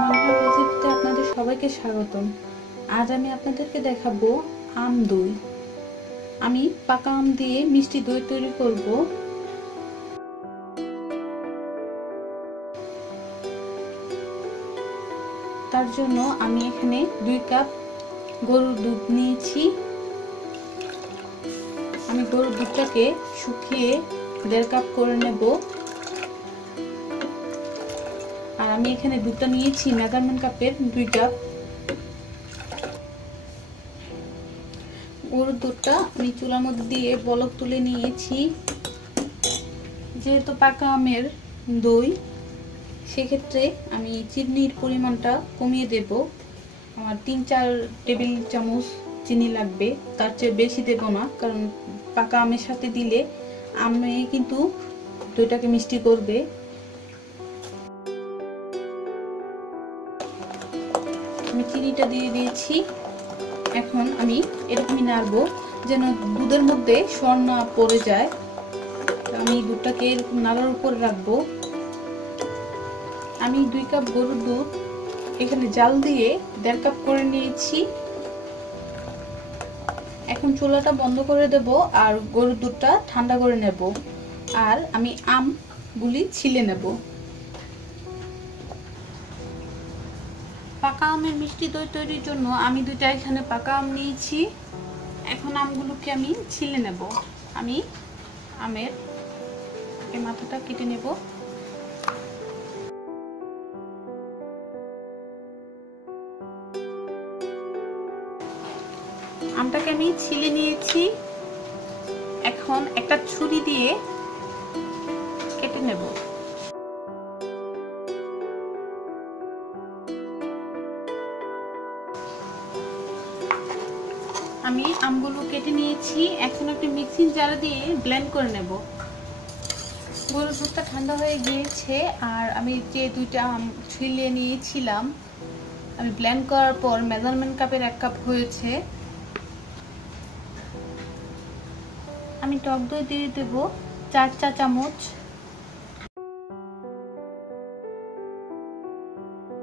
মানহার রেসিপিতে আপনাদের সবাইকে স্বাগতম। আজ আমি আপনাদেরকে দেখাবো আম দই। আমি পাকা আম দিয়ে মিষ্টি দই তৈরি করব। তার জন্য আমি এখানে 2 কাপ গরুর দুধ নিয়েছি। আমি গরুর দুধটাকে শুকিয়ে 1.5 কাপ করে নেব। আর আমি এখানে দুধটা নিয়েছি মেজারমেন্ট কাপের 2 কাপ। গরুর দুধটা আমি চুলার মধ্যে দিয়ে বলক তুলে নিয়েছি। যেহেতু পাকা আমের দই, সেক্ষেত্রে আমি চিনির পরিমাণটা কমিয়ে দেব। আমার 3-4 টেবিল চামচ চিনি লাগবে, তার চেয়ে বেশি দেব না, কারণ পাকা আমের সাথে দিলে আমে কিন্তু দইটাকে মিষ্টি করবে। আমি চিনিটা দিয়ে দিয়েছি। এখন আমি এরকমই নাড়বো যেন দুধের মধ্যে সর না পড়ে যায়। আমি দুধটাকে এরকম নাড়ার উপর রাখবো। আমি 2 কাপ গরুর দুধ এখানে জাল দিয়ে 1.5 কাপ করে নিয়েছি। এখন চুলাটা বন্ধ করে দেব আর গরুর দুধটা ঠান্ডা করে নেব। আর আমি আমগুলি ছিলে নেব। পাকা আমের মিষ্টি দই তৈরির জন্য আমি 2টা এখানে পাকা আম নিয়েছি। এখন আমগুলোকে আমি ছিলে নেব। আমি আমের এই মাথাটা কেটে নেব। আমটাকে আমি ছিলে নিয়েছি। এখন একটা ছুরি দিয়ে কেটে নেব। আমি আমগুলো কেটে নিয়েছি। এখন একটা মিক্সিং জার দিয়ে ব্লেন্ড করে নেব। গরুর দুধটা ঠান্ডা হয়ে গিয়েছে আর আমি যে 2টা আম ছিলে নিয়েছিলাম, আমি ব্লেন্ড করার পর মেজারমেন্ট কাপের 1 কাপ হয়েছে। আমি টক দই দিয়ে দেব 4 চা চামচ।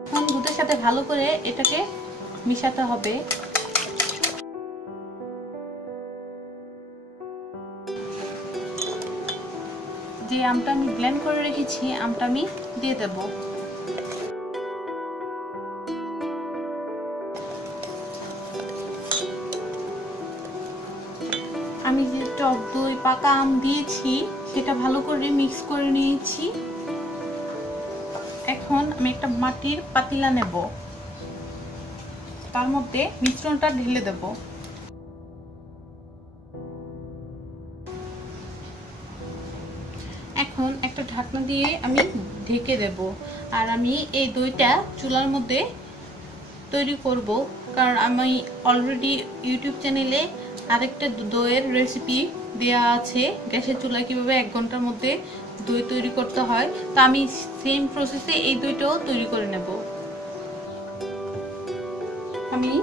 এখন দুধের সাথে ভালো করে এটাকে মিশাতে হবে। যে আমটা আমি ব্লেন্ড করে রেখেছি, আমটা আমি দিয়ে দেব। আমি যে টক দই পাকা আম দিয়েছি সেটা ভালো করে মিক্স করে নিয়েছি। এখন আমি একটা মাটির পাতিলা নেব, তার মধ্যে মিশ্রণটা ঢেলে দেব। এখন একটা ঢাকনা দিয়ে আমি ঢেকে দেব। আর আমি এই দইটা চুলার মধ্যে তৈরি করব, কারণ আমি অলরেডি ইউটিউব চ্যানেলে আরেকটা দইয়ের রেসিপি দেয়া আছে, গ্যাসের চুলায় কিভাবে 1 ঘন্টার মধ্যে দই তৈরি করতে হয়। তা আমি সেম প্রসেসে এই দইটাও তৈরি করে নেব। আমি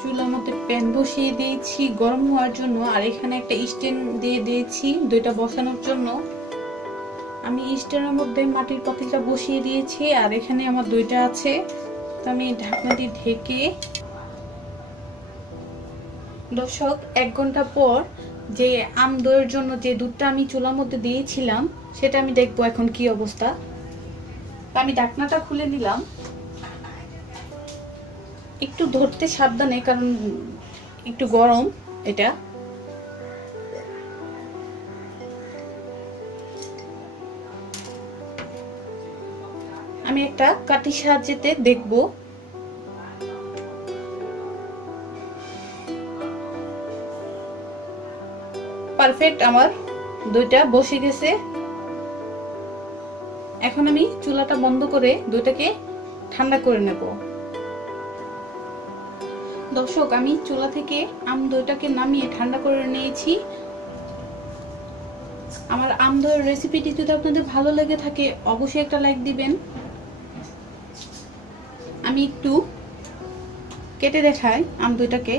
চুলার মধ্যে প্যান বসিয়ে দিয়েছি গরম হওয়ার জন্য, আর এখানে একটা স্ট্যান্ড দিয়ে দিয়েছি দইটা বসানোর জন্য। আমি স্ট্যান্ডের মধ্যে মাটির পাতিলটা বসিয়ে দিয়েছি আর এখানে আমার দইটা আছে। তো আমি ঢাকনা দিয়ে ঢেকে দর্শক 1 ঘন্টা পর যে আম দইয়ের জন্য যে দুধটা আমি চুলার মধ্যে দিয়েছিলাম সেটা আমি দেখবো এখন কি অবস্থা। আমি ঢাকনাটা খুলে নিলাম। একটু ধরতে সাবধানে, কারণ একটু গরম এটা। আমি একটা কাঠির সাহায্যে দেখবো। পারফেক্ট, আমার দইটা বসে গেছে। এখন আমি চুলাটা বন্ধ করে দইটাকে ঠান্ডা করে নেব। দর্শক, আমি চুলা থেকে আম দইটাকে নামিয়ে ঠান্ডা করে নিয়েছি। আমার আম দইয়ের রেসিপিটি যদি আপনাদের ভালো লেগে থাকে অবশ্যই একটা লাইক দিবেন। আমি একটু কেটে দেখাই আম দইটাকে।